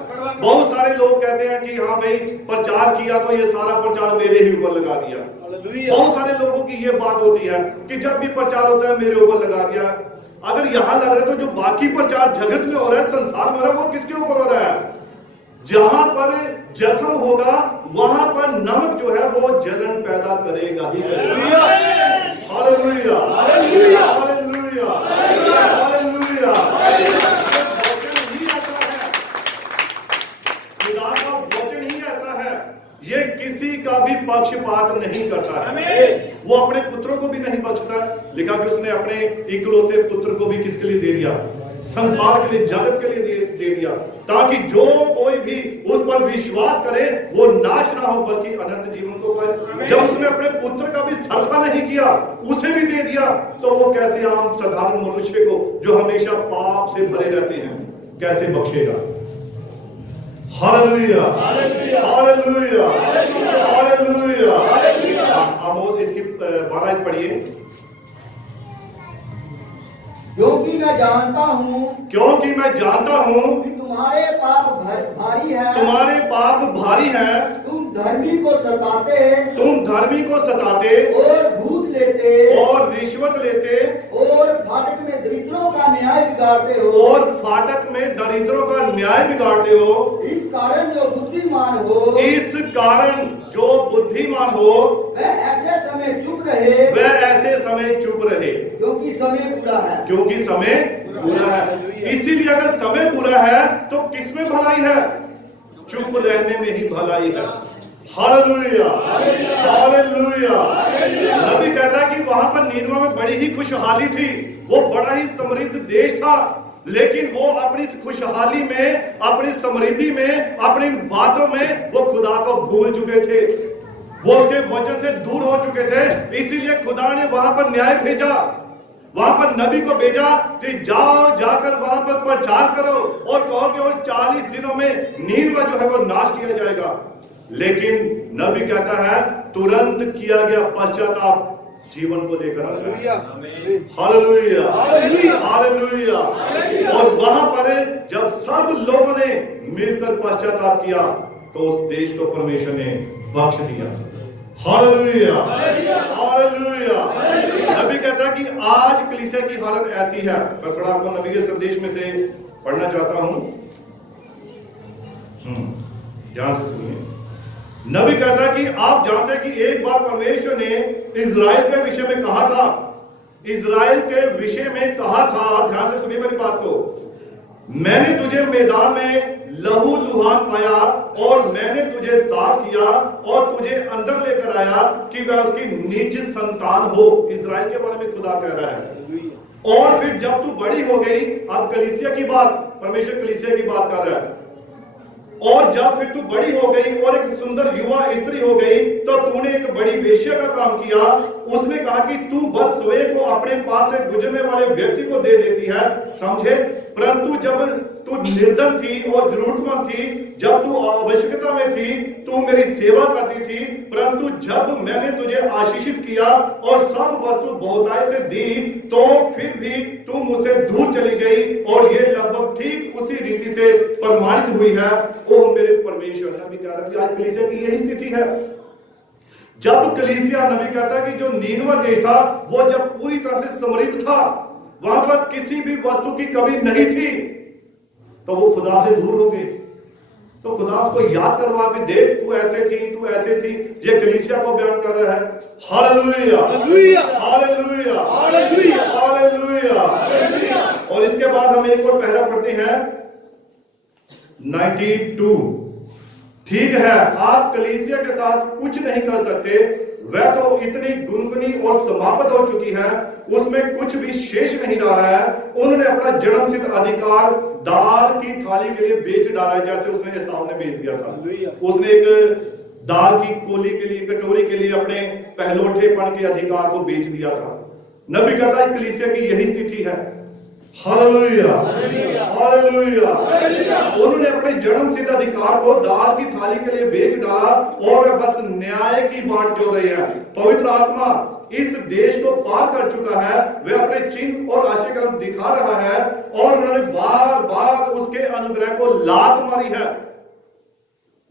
बहुत सारे लोग कहते हैं कि हाँ भाई, प्रचार किया तो ये सारा प्रचार मेरे ही ऊपर लगा दिया। बहुत सारे लोगों की ये बात होती है कि जब भी प्रचार होता है मेरे ऊपर लगा दिया। अगर यहां लग रहा है तो जो बाकी प्रचार जगत में हो रहा है, संसार में हो रहा है, वो किसके ऊपर हो रहा है? जहां पर जख्म होगा वहां पर नमक जो है वो जलन पैदा करेगा ही करेगा। Hallelujah, hallelujah, hallelujah, hallelujah. वचन ही ऐसा है, खुदा का वचन ही ऐसा है, ये किसी का भी पक्षपात नहीं करता है। वो अपने पुत्रों को भी नहीं बख्शता। लिखा कि उसने अपने इकलौते पुत्र को भी किसके लिए दे दिया? संसार के लिए, जगत के लिए दे दिया, ताकि जो कोई भी उस पर विश्वास करे वो नाश ना हो बल्कि अनंत जीवन को पाए। जब उसने अपने पुत्र का भी सरफा नहीं किया, उसे भी दे दिया, तो वो कैसे आम साधारण मनुष्य को जो हमेशा पाप से भरे रहते हैं कैसे बख्शेगा? Hallelujah, hallelujah, hallelujah. अब और इसकी 12 पढ़िए। क्योंकि मैं जानता हूँ, क्योंकि मैं जानता हूँ कि तुम्हारे पाप भारी है, तुम्हारे पाप भारी है, तुम धर्मी को सताते, तुम धर्मी को सताते और घूस लेते, और रिश्वत लेते, और फाटक में दरिद्रों का न्याय बिगाड़ते हो, और फाटक में दरिद्रों का न्याय बिगाड़ते हो। इस कारण जो बुद्धिमान हो, इस कारण जो बुद्धिमान हो वह ऐसे समय चुप रहे, वह ऐसे समय चुप रहे, क्योंकि समय बुरा है। क्योंकि समय बुरा है। इसीलिए अगर समय बुरा है तो किसमें भलाई है? चुप रहने में ही भलाई है। Hallelujah, hallelujah. नबी कहता है कि वहां पर नीनवा में बड़ी ही खुशहाली थी, वो बड़ा ही समृद्ध देश था, लेकिन वो अपनी खुशहाली में, अपनी समृद्धि में, अपनी बातों में वो खुदा को भूल चुके थे, वो उसके वचन से दूर हो चुके थे। इसीलिए खुदा ने वहां पर न्याय भेजा, वहां पर नबी को भेजा कि जाओ, जाकर वहां पर प्रचार करो और कहो कि और 40 दिनों में नीनवा जो है वो नाश किया जाएगा। लेकिन नबी कहता है तुरंत किया गया पश्चाताप जीवन को लेकर आता है। Hallelujah, hallelujah. और वहां पर जब सब लोगों ने मिलकर पश्चाताप किया तो उस देश को परमेश्वर ने बख्श दिया। Hallelujah, hallelujah. नबी कहता है कि आज कलीसिया की हालत ऐसी है। मैं थोड़ा आपको नबी के संदेश में से पढ़ना चाहता हूं, ध्यान से सुनिए। नबी कहता है कि आप जानते हैं कि एक बार परमेश्वर ने इज़राइल के विषय में कहा था, इज़राइल के विषय में कहा था, ध्यान से सुनिए मेरी बात को, मैंने तुझे मैदान में लहू लुहान पाया और मैंने तुझे साफ किया और तुझे अंदर लेकर आया कि वह उसकी निज संतान हो। इज़राइल के बारे में खुदा कह रहा है। और फिर जब तू बड़ी हो गई, अब कलीसिया की बात, परमेश्वर कलीसिया की बात कर रहा है, और जब फिर तू बड़ी हो गई और एक सुंदर युवा स्त्री हो गई तो तूने एक बड़ी वेश्या का काम किया। उसने कहा कि तू बस स्वयं को अपने पास से गुजरने वाले व्यक्ति को दे देती है, समझे? परंतु जब तू निर्धन थी और जरूरतमंद थी, जब तू आवश्यकता में थी, तू मेरी सेवा करती थी, परंतु जब मैंने तुझे आशीषित किया और सब वस्तु बहुतायत से दी तो फिर भी तू मुझसे दूर चली गई। और ये लगभग ठीक उसी रीति से प्रमाणित हुई है। ओ मेरे परमेश्वर, नबी कह रहा है आज कलीसिया की यही स्थिति है। जब कलीसिया, नबी कहता है कि जो नीनवा देश था वो जब पूरी तरह से समृद्ध था, वहां पर किसी भी वस्तु की कमी नहीं थी, तो वो खुदा से दूर हो गए। तो खुदा उसको याद करवा के, देख तू ऐसे थी, तू ऐसे थी। ये कलीसिया को बयान कर रहा है। Hallelujah, hallelujah, hallelujah, hallelujah, hallelujah. और इसके बाद हम एक और पहरा पढ़ते हैं 92। ठीक है, आप कलीसिया के साथ कुछ नहीं कर सकते, वह तो इतनी गुनगुनी और समाप्त हो चुकी है, उसमें कुछ भी शेष नहीं रहा है। उन्होंने अपना जन्मसिद्ध अधिकार दाल की थाली के लिए बेच डाला है, जैसे उसने सामने बेच दिया था। उसने एक दाल की कोली के लिए, कटोरी के लिए अपने पहलोठेपन के अधिकार को बेच दिया था। नबी कहता है कलीसिया की यही स्थिति है। Hallelujah, hallelujah. उन्होंने अपने जन्म सिद्ध अधिकार को दाल की थाली के लिए बेच डाला और वे बस न्याय की बाट जो रहे हैं। पवित्र आत्मा इस देश को पार कर चुका है, वे अपने चिन्ह और आशीर्वाद दिखा रहा है और उन्होंने बार बार उसके अनुग्रह को लात मारी है।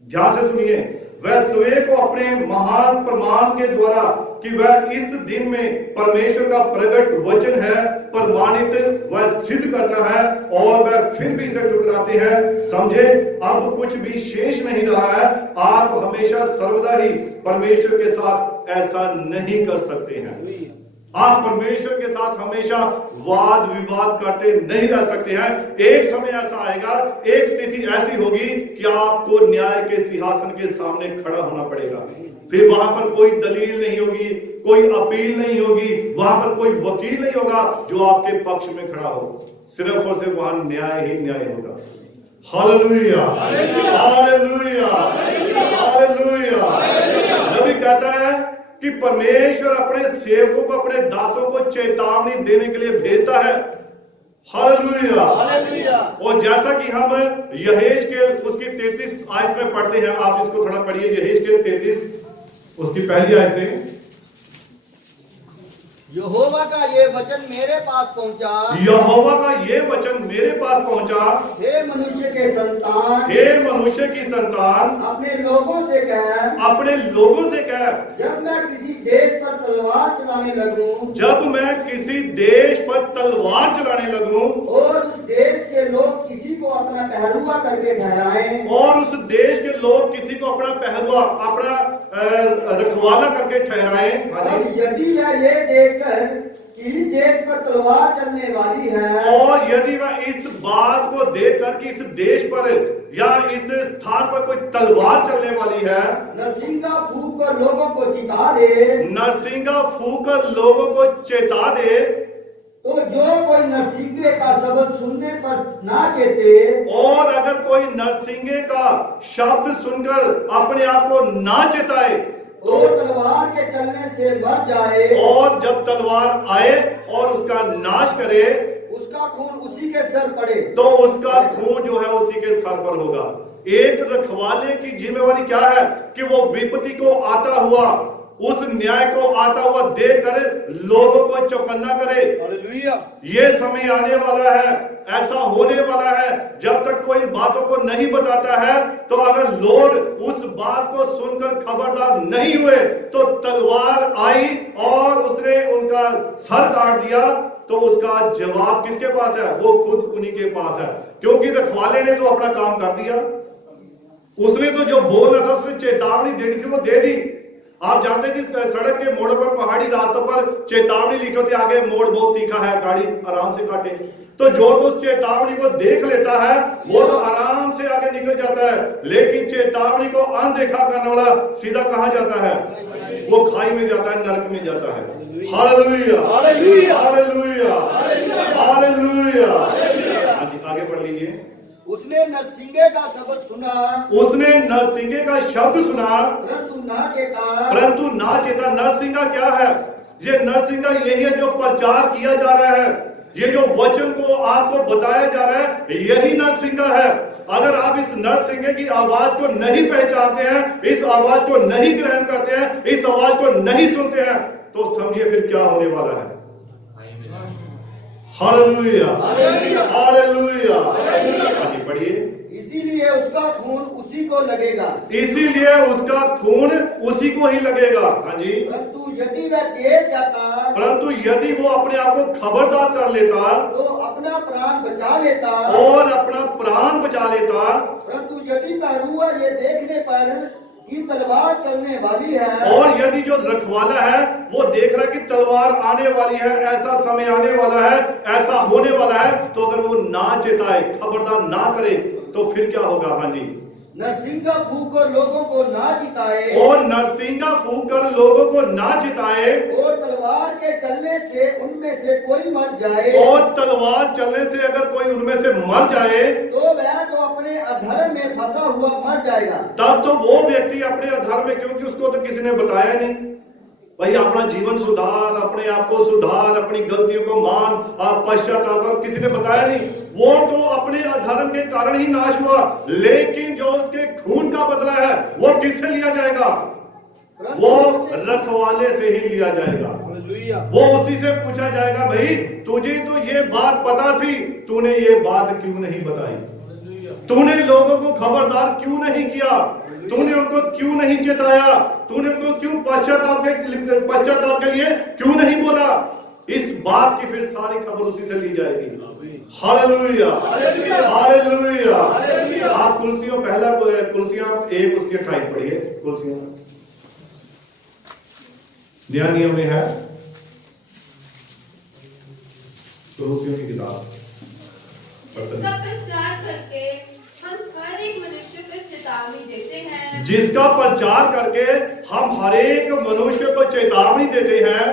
ध्यान से सुनिए, वह स्वयं को अपने महान प्रमाण के द्वारा कि वह इस दिन में परमेश्वर का प्रकट वचन है प्रमाणित वह सिद्ध करता है और वह फिर भी इसे ठुकराते हैं। समझे, अब कुछ भी शेष नहीं रहा है। आप हमेशा सर्वदा ही परमेश्वर के साथ ऐसा नहीं कर सकते हैं। आप परमेश्वर के साथ हमेशा वाद विवाद करते नहीं रह सकते हैं। एक समय ऐसा आएगा, एक स्थिति ऐसी होगी कि आपको न्याय के सिंहासन के सामने खड़ा होना पड़ेगा। फिर वहां पर कोई दलील नहीं होगी, कोई अपील नहीं होगी, वहां पर कोई वकील नहीं होगा जो आपके पक्ष में खड़ा हो। सिर्फ और सिर्फ वहां न्याय ही न्याय होगा। Hallelujah, hallelujah, hallelujah. नबी कहता है कि परमेश्वर अपने सेवकों को, अपने दासों को चेतावनी देने के लिए भेजता है। Hallelujah, hallelujah. और जैसा कि हम यहेजकेल उसकी 33 आयत में पढ़ते हैं, आप इसको थोड़ा पढ़िए। यहेजकेल 33 उसकी पहली आयत से, यहोवा का ये वचन मेरे पास पहुंचा, यहोवा का ये वचन मेरे पास पहुंचा, हे मनुष्य के संतान, हे मनुष्य की संतान, अपने लोगों से कह, अपने लोगों से कह, जब मैं किसी देश पर तलवार चलाने लगूं, जब मैं किसी देश पर तलवार चलाने लगूं और उस देश के लोग किसी को अपना पहरुआ करके ठहराएं, और उस देश के लोग किसी को अपना पहरुआ, अपना रखवाला करके ठहराएं, और यदि वह ये देखकर कि इस देश पर तलवार चलने वाली है, और यदि वह इस बात को देखकर कि इस देश पर या इस स्थान पर कोई तलवार चलने वाली है, नरसिंगा फूंक कर लोगों को चिता दे, नरसिंगा फूंक कर लोगों को चेता दे, तो जो कोई नरसिंगे का शब्द सुनने पर ना चेते, और अगर कोई नरसिंगे का शब्द सुनकर अपने आप को ना चेताए, तो तलवार के चलने से मर जाए, और जब तलवार आए और उसका नाश करे, उसका खून उसी के सर पड़े, तो उसका खून जो है उसी के सर पर होगा। एक रखवाले की जिम्मेवारी क्या है कि वो विपत्ति को आता हुआ, उस न्याय को आता हुआ देखकर लोगों को चौकन्ना करे। हालेलुया। ये समय आने वाला है, ऐसा होने वाला है, जब तक वो इन बातों को नहीं बताता है, तो अगर लोग उस बात को सुनकर खबरदार नहीं हुए तो तलवार आई और उसने उनका सर काट दिया, तो उसका जवाब किसके पास है? वो खुद उन्हीं के पास है, क्योंकि रखवाले ने तो अपना काम कर दिया। उसने तो जो बोलना था, उसने चेतावनी देनी थी वो दे दी। आप जानते हैं कि सड़क के मोड़ पर, पहाड़ी रास्तों पर चेतावनी लिखी होती है, आगे मोड़ बहुत तीखा है, गाड़ी आराम से काटे। तो जो तो उस चेतावनी को देख लेता है वो तो आराम से आगे निकल जाता है, लेकिन चेतावनी को अनदेखा करने वाला सीधा कहां जाता है? वो खाई में जाता है, नरक में जाता है। Hallelujah, hallelujah, hallelujah, hallelujah. आगे बढ़ लीजिए। उसने नरसिंगे का शब्द सुना, उसने नरसिंगे का शब्द सुना, परंतु ना चेता, परंतु ना चेता। नरसिंगा क्या है? ये नरसिंगा यही है जो प्रचार किया जा रहा है, ये जो वचन को आपको बताया जा रहा है, यही नरसिंगा है। अगर आप इस नरसिंगे की आवाज को नहीं पहचानते हैं, इस आवाज को नहीं ग्रहण करते हैं, इस आवाज को नहीं सुनते हैं, तो समझिए फिर क्या होने वाला है। Hallelujah, hallelujah. आगे पढ़िए। इसीलिए उसका खून उसी को लगेगा, इसीलिए उसका खून उसी को ही लगेगा। हाँ जी। परंतु यदि वह चेत जाता, परंतु यदि वो अपने आप को खबरदार कर लेता, तो अपना प्राण बचा लेता, और अपना प्राण बचा लेता। परंतु यदि पहरुआ ये देखने पर कि तलवार चलने वाली है, और यदि जो रखवाला है वो देख रहा है कि तलवार आने वाली है, ऐसा समय आने वाला है, ऐसा होने वाला है, तो अगर वो ना चेताए, खबरदार ना करे, तो फिर क्या होगा? हाँ जी। नरसिंगा फूक कर लोगों को ना जिताए, और नरसिंगा फूंक कर लोगों को ना जिताए, और तलवार के चलने से उनमें से कोई मर जाए, और तलवार चलने से अगर कोई उनमें से मर जाए, तो वह तो अपने अधर्म में फंसा हुआ मर जाएगा। तब तो वो व्यक्ति अपने अधर्म में, क्योंकि उसको तो किसी ने बताया नहीं भाई अपना जीवन सुधार, अपने आप को सुधार, अपनी गलतियों को मान, आप पश्चाताप कर, किसी ने बताया नहीं। वो तो अपने अधर्म के कारण ही नाश हुआ, लेकिन जो उसके खून का बदला है वो किससे लिया जाएगा? वो रखवाले से ही लिया जाएगा। वो उसी से पूछा जाएगा, भाई तुझे तो ये बात पता थी, तूने ये बात क्यों नहीं बताई? तूने लोगों को खबरदार क्यों नहीं किया? तूने उनको क्यों नहीं चेताया? तूने उनको क्यों पश्चाताप के लिए क्यों नहीं बोला? इस बात की फिर सारी खबर उसी से ली जाएगी। Hallelujah, hallelujah. आप कुलसियों पहला कुलसियां 1 उसकी 28 पढ़िए। कुलसियों नया नियम में है, कुलसियों की किताब। इसका प्रचार करके हम हर एक मनुष्य को चेतावनी देते हैं, जिसका प्रचार करके हम हर एक मनुष्य को चेतावनी देते हैं,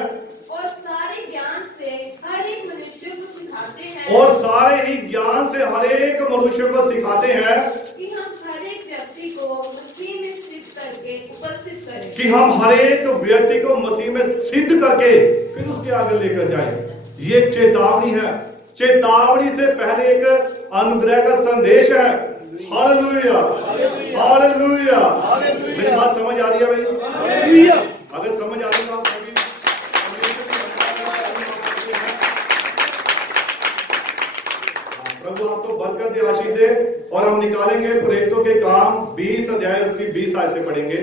और सारे ज्ञान से हर एक मनुष्य को सिखाते हैं, और सारे ही ज्ञान से हर एक मनुष्य को सिखाते हैं कि हम हर एक व्यक्ति को मसीह में सिद्ध करके उपस्थित करें, कि हम हर एक व्यक्ति को मसीह में सिद्ध करके फिर उसके आगे लेकर जाएं। ये एक चेतावनी है। चेतावनी से पहले एक अनुग्रह का संदेश है। Hallelujah, hallelujah. मेरी बात समझ आ रही है भाई? अगर समझ आ रही है तो आप प्रभु आपको बरकत दे, आशीष दे। और हम निकालेंगे प्रेरितों के काम 20 अध्याय उसकी 20 आयत से पढ़ेंगे।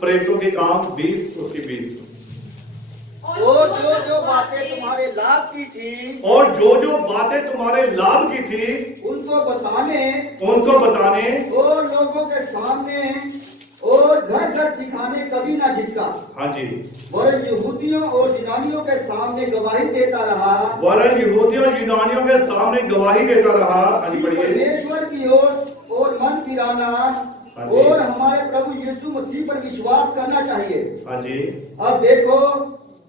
प्रेरितों के काम 20 उसकी 20। वो जो बातें तुम्हारे लाभ की थी, और जो बातें तुम्हारे लाभ की थी उनको बताने और लोगों के सामने और घर घर सिखाने कभी ना झिझका। हाँ जी, वरन यहूदियों और यूनानियों के सामने गवाही देता रहा, वरन यहूदियों और यूनानियों के सामने गवाही देता रहा। हाँ जी, कि पढ़िए। परमेश्वर की ओर मन फिराना हाँ जी। और हमारे प्रभु यीशु मसीह पर विश्वास करना चाहिए। हाँ जी। अब देखो,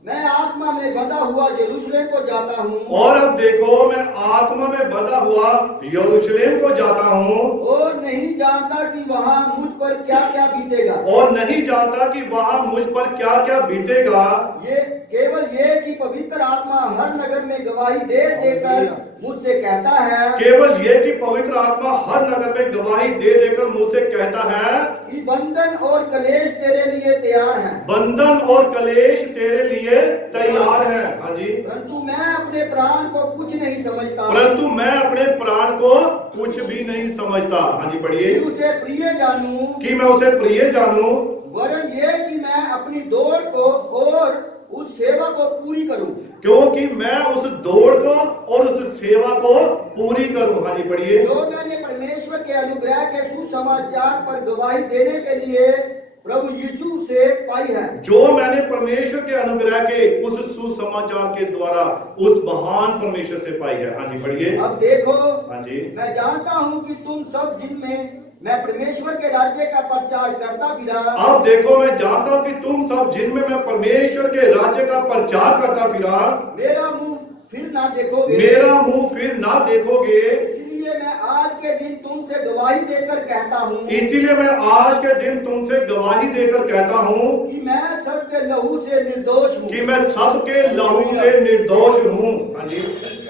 मैं आत्मा में बंधा हुआ यरूशलेम को जाता हूँ, और अब देखो मैं आत्मा में बंधा हुआ यरूशलेम को जाता हूँ, और नहीं जानता कि वहाँ मुझ पर क्या क्या बीतेगा। और नहीं जानता कि वहाँ मुझ पर क्या क्या बीतेगा। ये केवल ये कि पवित्र आत्मा हर नगर में गवाही दे देकर मुझसे कहता है, केवल ये कि पवित्र आत्मा हर नगर में गवाही दे देकर मुझसे कहता है कि बंधन और कलेश तेरे लिए तैयार हैं, बंधन और कलेश तेरे लिए तैयार है। हाँ जी। परंतु मैं अपने प्राण को कुछ नहीं समझता, परंतु मैं अपने प्राण को कुछ भी नहीं समझता। हाँ जी, कि पढ़िए। उसे प्रिय जानूं, कि मैं उसे प्रिय जानूं, वरन ये कि मैं अपनी दौड़ को और उस सेवा को पूरी करूं, क्योंकि मैं उस दौड़ को और उस सेवा को पूरी करूं। हाँ जी, पढ़िए। जो मैंने परमेश्वर के अनुग्रह के सुसमाचार पर गवाही देने के लिए प्रभु यीशु से पाई है, जो मैंने परमेश्वर के अनुग्रह के उस सुसमाचार के द्वारा उस महान परमेश्वर से पाई है। हाँ जी, पढ़िए। अब देखो, हाँ जी। मैं जानता हूँ कि तुम सब जिनमें मैं परमेश्वर के राज्य का प्रचार करता फिरा, अब देखो मैं जानता हूँ कि तुम सब जिनमें मैं परमेश्वर के राज्य का प्रचार करता फिरा, मेरा मुंह फिर ना देखोगे, मेरा मुंह फिर ना देखोगे। इसलिए मैं आज के दिन तुमसे गवाही देकर कहता हूँ, इसीलिए मैं आज के दिन तुमसे गवाही देकर कहता हूँ कि मैं सबके लहू से निर्दोष हूँ, कि मैं सबके लहू से निर्दोष हूँ। हाँ जी।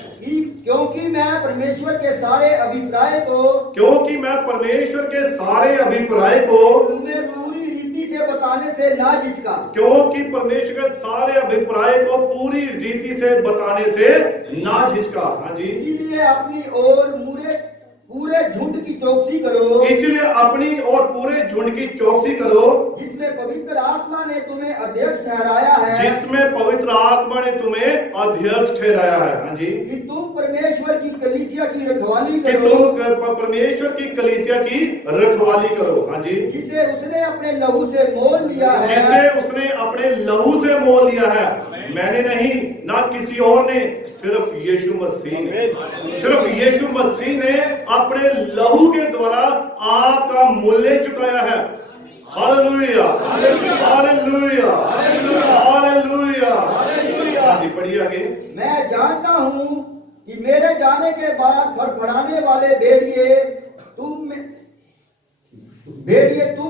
क्योंकि मैं परमेश्वर के सारे अभिप्राय को क्योंकि मैं परमेश्वर के सारे अभिप्राय को तुम्हें पूरी रीति से बताने से ना झिझका, क्योंकि परमेश्वर के सारे अभिप्राय को पूरी रीति से बताने से ना झिझका। हाँ जी। इसीलिए अपनी ओर पूरे झुंड की चौकसी करो, इसलिए अपनी और पूरे झुंड की चौकसी करो, जिसमें पवित्र आत्मा ने तुम्हें अध्यक्ष ठहराया है, जिसमें पवित्र आत्मा ने तुम्हें अध्यक्ष ठहराया है। हाँ जी। कि तुम परमेश्वर की कलीसिया की रखवाली कि करो, तुम परमेश्वर की कलीसिया की रखवाली करो। हाँ जी। जिसे उसने अपने लहू से मोल लिया है, जिसे उसने अपने लहू से मोल लिया है। मैंने नहीं, ना किसी और ने, सिर्फ यीशु मसीह ने, सिर्फ यीशु मसीह ने अपने लहू के द्वारा आपका मूल्य चुकाया है। Hallelujah, hallelujah, hallelujah. जी पढ़िए आगे। मैं जानता हूँ कि मेरे जाने के बाद फड़फड़ाने वाले भेड़िए तुम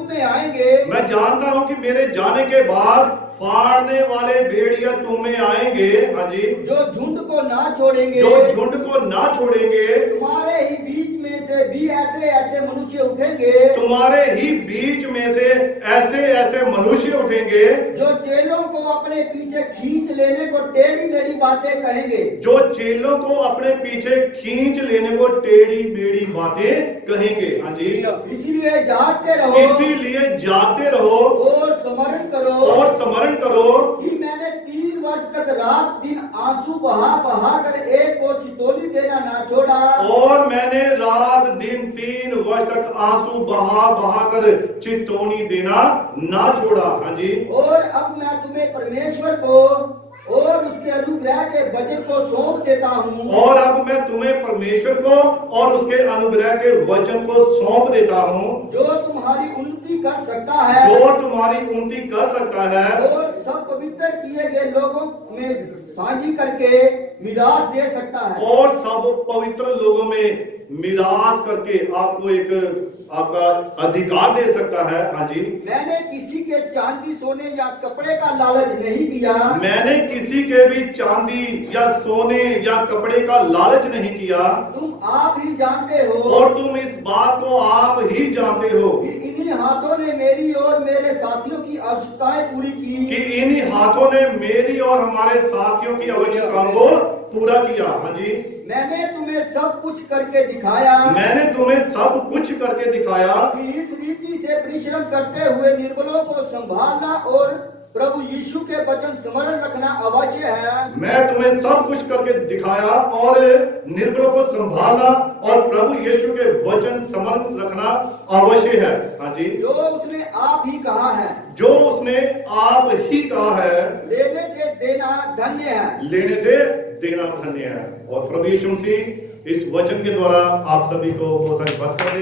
में आएंगे। मैं जानता हूं कि मेरे जाने के बाद फाड़ने वाले भेड़िया तुम में आएंगे। हाँ जी। जो झुंड को ना छोड़ेंगे, जो झुंड को ना छोड़ेंगे। तुम्हारे ही बीच में से भी ऐसे ऐसे मनुष्य उठेंगे। तुम्हारे ही बीच में से ऐसे ऐसे मनुष्य उठेंगे। जो चेलों को अपने पीछे खींच लेने को टेढ़ी मेढ़ी बातें कहेंगे। जो चेलों को अपने पीछे खींच लेने को टेढ़ी मेढ़ी बातें कहेंगे। हाँ जी। इसलिए जागते रहो, इसीलिए जागते रहो और स्मरण करो, और स्मरण करो कि मैंने 3 वर्ष तक रात दिन आंसू बहा बहा कर एक को चितौनी देना ना छोड़ा। और मैंने रात दिन 3 वर्ष तक आंसू बहा बहा कर चितौनी देना ना छोड़ा। हाँ जी। और अब मैं तुम्हें परमेश्वर को और उसके अनुग्रह के वचन को सौंप देता हूँ। और अब मैं तुम्हें परमेश्वर को और उसके अनुग्रह के वचन को सौंप देता हूँ, जो तुम्हारी उन्नति कर सकता है, जो तुम्हारी उन्नति कर सकता है, और सब पवित्र किए गए लोगों में साझी करके मिरास दे सकता है। और सब पवित्र लोगों में मिरास करके आपको एक आपका अधिकार दे सकता है। हाँ जी। मैंने किसी के चांदी सोने या कपड़े का लालच नहीं किया। मैंने किसी के भी चांदी या सोने या कपड़े का लालच नहीं किया। तुम आप ही जानते हो, और तुम इस बात को आप ही जानते हो कि इन्हीं हाथों ने मेरी और मेरे साथियों की आवश्यकताएं पूरी की। कि इन्हीं हाथों ने मेरी और हमारे साथियों की आवश्यकताओं को पूरा किया। हाँ जी। मैंने तुम्हें सब कुछ करके दिखाया। मैंने तुम्हें सब कुछ करके दिखाया कि इस रीति से परिश्रम करते हुए निर्बलों को संभालना और प्रभु यीशु के वचन स्मरण रखना अवश्य है। मैं तुम्हें सब कुछ करके दिखाया और निर्बलों को संभालना और प्रभु यीशु के वचन स्मरण रखना अवश्य है। हाँ जी। जो उसने आप ही कहा है, जो उसने आप ही कहा है, लेने से देना धन्य है। लेने से देना धन्य है। और प्रभु यीशु मसीह इस वचन के द्वारा आप सभी को बहुत सारी बात कर